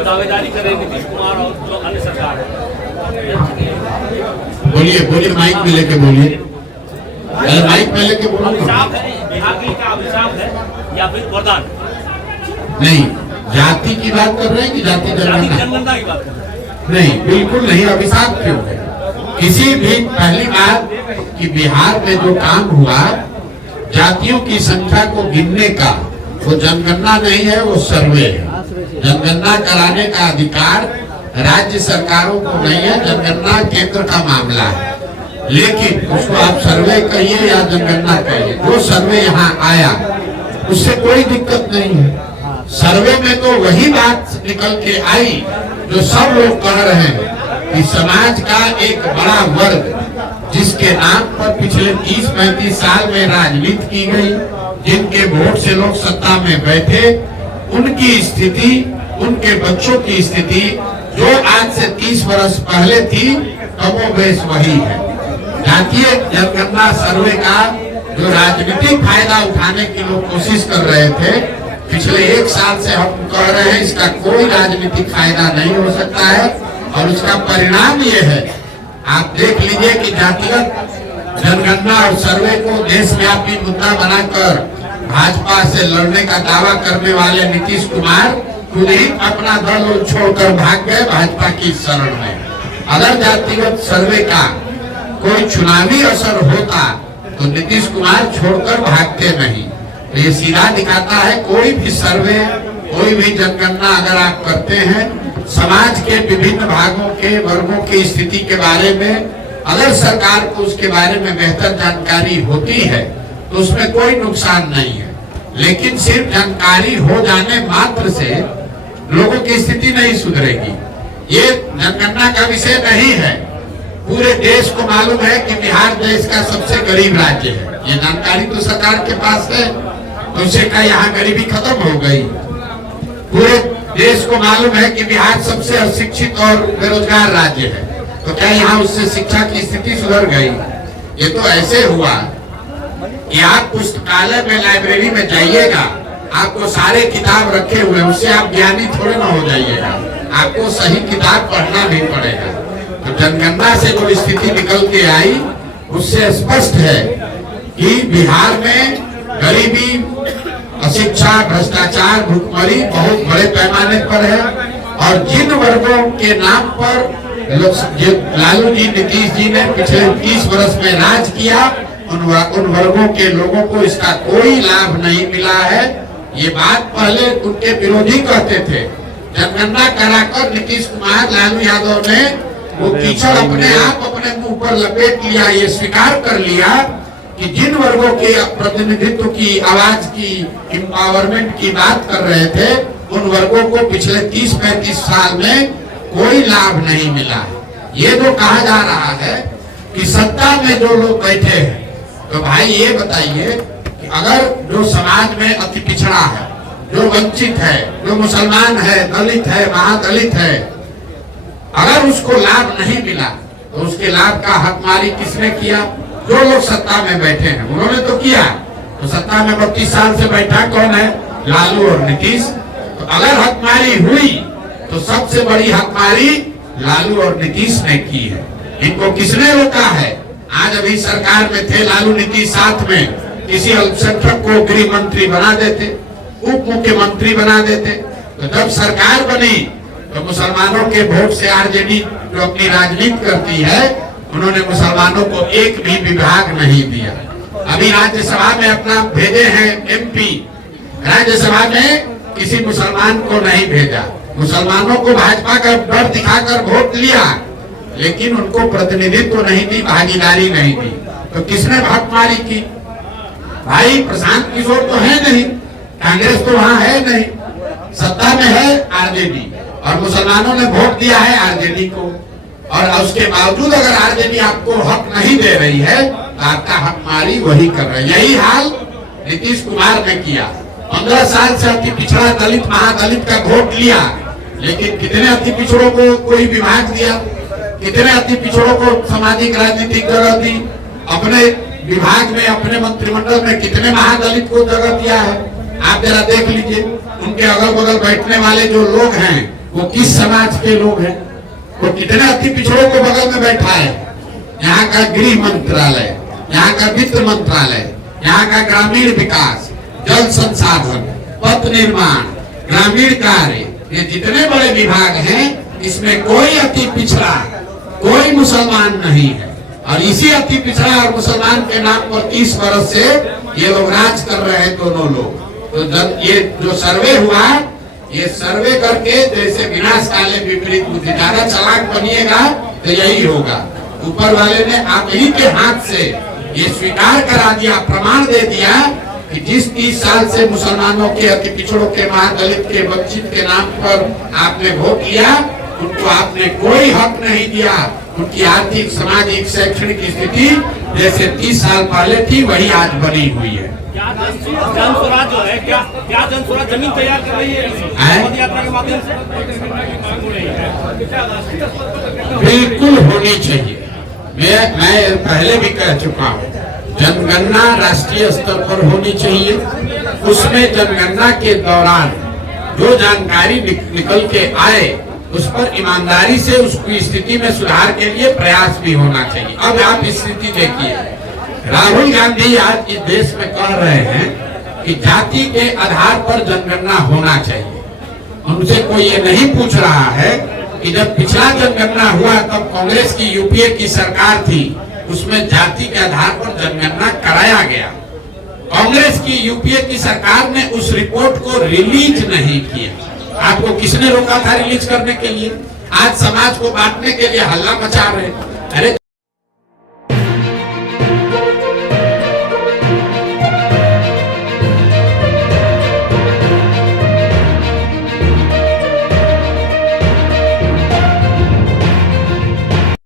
की दावेदारी कर रहे नीतीश कुमार और जो अन्य सरकार है। बोलिए बोलिए, माइक में लेके बोलिए, माइक में लेके बोलो। अभिशाप है बिहार के लिए, क्या अभिशाप है या फिर वरदान? नहीं, जाति की बात कर रहे हैं कि जाति जनगणना की बात कर रहे हैं? नहीं, बिल्कुल नहीं। अभिशाप क्यों है? किसी भी, पहली बात कि बिहार में जो काम हुआ जातियों की संख्या को गिनने का, वो जनगणना नहीं है, वो सर्वे है। जनगणना कराने का अधिकार राज्य सरकारों को नहीं है, जनगणना केंद्र का मामला है। लेकिन उसको आप सर्वे कहिए या जनगणना कहिए, जो सर्वे यहाँ आया उससे कोई दिक्कत नहीं है। सर्वे में तो वही बात निकल के आई जो सब लोग कह रहे हैं कि समाज का एक बड़ा वर्ग जिसके नाम पर पिछले 30-35 साल में राजनीति की गई, जिनके वोट से लोग सत्ता में बैठे, उनकी स्थिति, उनके बच्चों की स्थिति जो आज से 30 वर्ष पहले थी, कमोबेश वही है। जातीय जनगणना सर्वे का जो राजनीतिक फायदा उठाने की लोग कोशिश कर रहे थे, पिछले 1 साल से हम कह रहे हैं इसका कोई राजनीतिक फायदा नहीं हो सकता है। और उसका परिणाम ये है, आप देख लीजिए कि जातिगत जनगणना और सर्वे को देशव्यापी मुद्दा बनाकर भाजपा से लड़ने का दावा करने वाले नीतीश कुमार खुद ही अपना दल छोड़कर भाग गए भाजपा की शरण में। अगर जातिगत सर्वे का कोई चुनावी असर होता तो नीतीश कुमार छोड़कर भागते नहीं। तो ये सीधा दिखाता है, कोई भी सर्वे, कोई भी जनगणना अगर आप करते हैं, समाज के विभिन्न भागों के वर्गों की स्थिति के बारे में अगर सरकार को उसके बारे में बेहतर जानकारी होती है तो उसमें कोई नुकसान नहीं है। लेकिन सिर्फ जानकारी हो जाने मात्र से लोगों की स्थिति नहीं सुधरेगी। ये जनगणना का विषय नहीं है। पूरे देश को मालूम है कि बिहार देश का सबसे गरीब राज्य है। ये जानकारी तो सरकार के पास है, तो उसे का यहाँ गरीबी खत्म हो गई। पूरे देश को मालूम है कि बिहार सबसे अशिक्षित और बेरोजगार राज्य है, तो क्या यहाँ उससे शिक्षा की स्थिति सुधर गई? ये तो ऐसे हुआ कि आप पुस्तकालय में, लाइब्रेरी में जाइएगा, आपको सारे किताब रखे हुए, उससे आप ज्ञानी थोड़े ना हो जाइएगा, आपको सही किताब पढ़ना भी पड़ेगा। तो जनगणना से जो स्थिति निकल के आई उससे स्पष्ट है कि बिहार में गरीबी, अशिक्षा, भ्रष्टाचार, भुखमरी बहुत बड़े पैमाने पर है। और जिन वर्गों के नाम पर लालू जी, नीतीश जी ने पिछले 30 वर्ष में राज किया, उन वर्गों के लोगों को इसका कोई लाभ नहीं मिला है। ये बात पहले उनके विरोधी कहते थे। जनगणना कराकर नीतीश कुमार, लालू यादव ने वो कीचड़ अपने आप अपने मुंह पर लपेट लिया, ये स्वीकार कर लिया कि जिन वर्गों के प्रतिनिधित्व की, आवाज की, एम्पावरमेंट की बात कर रहे थे, उन वर्गों को पिछले 30-35 साल में कोई लाभ नहीं मिला। ये जो कहा जा रहा है कि सत्ता में जो लोग बैठे हैं, तो भाई ये बताइए कि अगर जो समाज में अति पिछड़ा है, जो वंचित है, जो मुसलमान है, दलित है, महादलित है, अगर उसको लाभ नहीं मिला तो उसके लाभ का हकमारी किसने किया? जो लोग सत्ता में बैठे हैं उन्होंने तो किया। तो सत्ता में 32 साल से बैठा कौन है? लालू और नीतीश। तो अगर हकमारी हुई तो सबसे बड़ी हकमारी लालू और नीतीश ने की है। इनको किसने रोका है? आज अभी सरकार में थे लालू नीतीश, साथ में किसी अल्पसंख्यक को गृह मंत्री बना देते, उप मुख्यमंत्री बना देते। तो जब सरकार बनी तो मुसलमानों के वोट से आरजेडी जो अपनी राजनीति करती है, उन्होंने मुसलमानों को एक भी विभाग नहीं दिया। अभी राज्यसभा में अपना भेजे हैं एमपी, राज्यसभा में किसी मुसलमान को नहीं भेजा। मुसलमानों को भाजपा का डर दिखाकर वोट लिया, लेकिन उनको प्रतिनिधित्व नहीं दी, भागीदारी नहीं दी। तो किसने हकमारी की? भाई प्रशांत किशोर तो है नहीं, कांग्रेस तो वहाँ है नहीं, सत्ता में है आरजेडी, और मुसलमानों ने वोट दिया है आरजेडी को। और उसके बावजूद अगर आरजेडी आपको हक नहीं दे रही है तो आपका हकमारी वही कर रही है। यही हाल नीतीश कुमार ने किया। 15 साल से अति पिछड़ा दलित, महादलित का वोट लिया, लेकिन कितने अति पिछड़ों को कोई विभाग दिया? कितने अति पिछड़ों को सामाजिक राजनीतिक जगह दी? अपने विभाग में, अपने मंत्रिमंडल में कितने महादलित को जगह दिया है? आप जरा देख लीजिए, उनके अगल बगल बैठने वाले जो लोग हैं वो किस समाज के लोग हैं, वो कितने अति पिछड़ों को बगल में बैठा है। यहाँ का गृह मंत्रालय, यहाँ का वित्त मंत्रालय, यहाँ का ग्रामीण विकास, जल संसाधन, पथ निर्माण, ग्रामीण कार्य, ये जितने बड़े विभाग हैं इसमें कोई अति पिछड़ा, कोई मुसलमान नहीं है। और इसी अति पिछड़ा और मुसलमान के नाम पर 30 वर्ष से ये लोग राज कर रहे हैं दोनों लोग। तो ये जो सर्वे हुआ, ये सर्वे करके जैसे विनाश काले विपरीत बुद्धि, ज्यादा चालाक बनिएगा तो यही होगा। ऊपर वाले ने आप ही के हाथ से ये स्वीकार करा दिया, प्रमाण दे दिया कि जिस 30 साल से मुसलमानों के, अति पिछड़ों के, महादलित के, वंचित के नाम पर आपने वोट किया, उनको आपने कोई हक नहीं दिया। उनकी आर्थिक, सामाजिक, शैक्षणिक स्थिति जैसे 30 साल पहले थी वही आज बनी हुई है। क्या जन स्वराज जो है, क्या जन स्वराज जमीन तैयार कर रही है पद यात्रा के माध्यम से? बिल्कुल होनी चाहिए। मैं पहले भी कह चुका हूँ, जनगणना राष्ट्रीय स्तर पर होनी चाहिए। उसमें जनगणना के दौरान जो जानकारी निकल के आए उस पर ईमानदारी से उसकी स्थिति में सुधार के लिए प्रयास भी होना चाहिए। अब आप स्थिति देखिए, राहुल गांधी आज इस देश में कह रहे हैं कि जाति के आधार पर जनगणना होना चाहिए। उनसे कोई ये नहीं पूछ रहा है कि जब पिछला जनगणना हुआ तब कांग्रेस की यूपीए की सरकार थी, उसमें जाति के आधार पर जनगणना कराया गया। कांग्रेस की यूपीए की सरकार ने उस रिपोर्ट को रिलीज नहीं किया। आपको किसने रोका था रिलीज करने के लिए? आज समाज को बांटने के लिए हल्ला मचा रहे। अरे